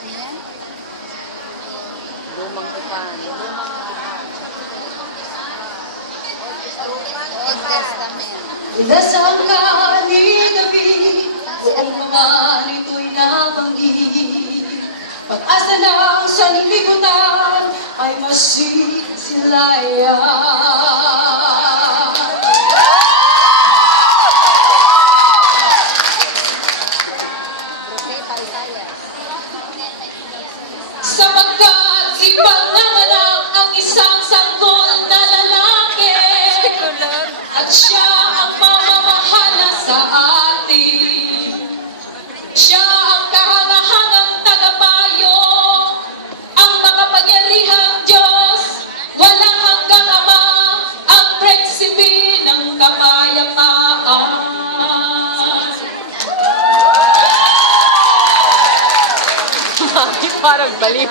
Ayan. Lumang tupan. Old Testament. Inasal ka ni David, buong naman ito'y nabanggit. Pag-asa ng sanlibutan ay masisilaya. Propeta Isaiah. Sapagkat ipanganganak ang isang sanggol na lalaki, at siya ang mamamahala sa atin. Siya ang kahangahangang tagapayo, ang makapangyarihang Diyos, walang hanggang Ama, ang prinsipe ng kapayapaan. Parang baliw.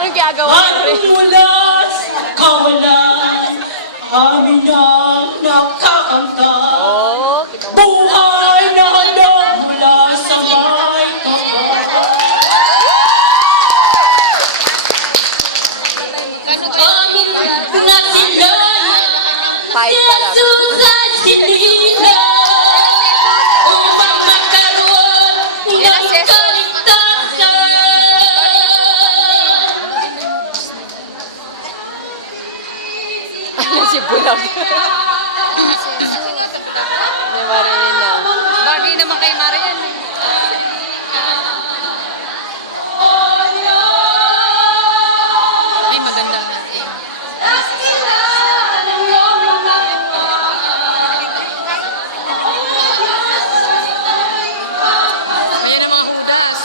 Anong ginagawa niya? Mula sa kawalan, amin ang nakakanta. Oh, kita mo. Buhay na handog mula sa may kapatid. Amin pinasilayan, Five pala. Jesus ay sinila, upang magkaroon ng kaligtasan. Ano si Bulag? Ni Marina. Bagay naman kay Marian. Ay, maganda. Ayun ang mga udas.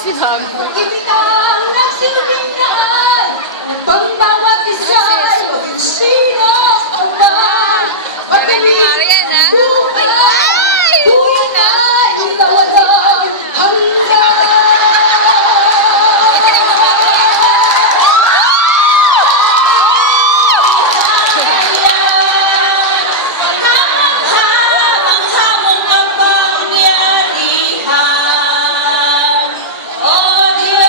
Si Mami. Ibigang nagsilbingan, at pang-bawat isa ay sino ang man. Galing ni Marian, ha? Buhay! Buhay na itawalang hanggang. Habang hamong kapangyarihan, O Diyos,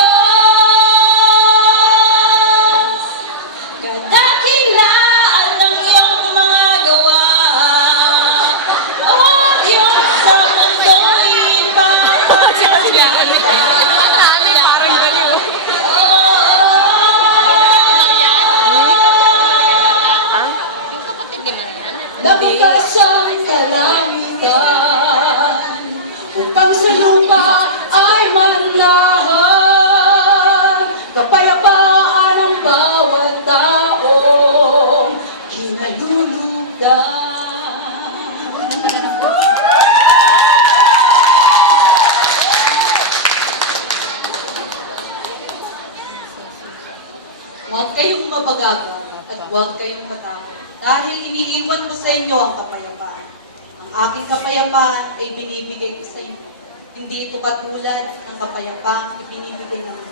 kadakilaan ng iyong mga gawa. O Diyos, sa mundo'y ipapagkalala. Ang parang baliw. Nabukas ang kalangitan, upang sa lupa ay manlahan. Kapayapaan ang bawat taong kinalulugdan. Huwag kayong mabagaga at huwag kayong matakot, dahil iniiwan ko sa inyo ang kapayapaan. Ang aking kapayapaan ay binibigay ko sa inyo. Hindi ito katulad ng kapayapaan ibinibigay ng mundo.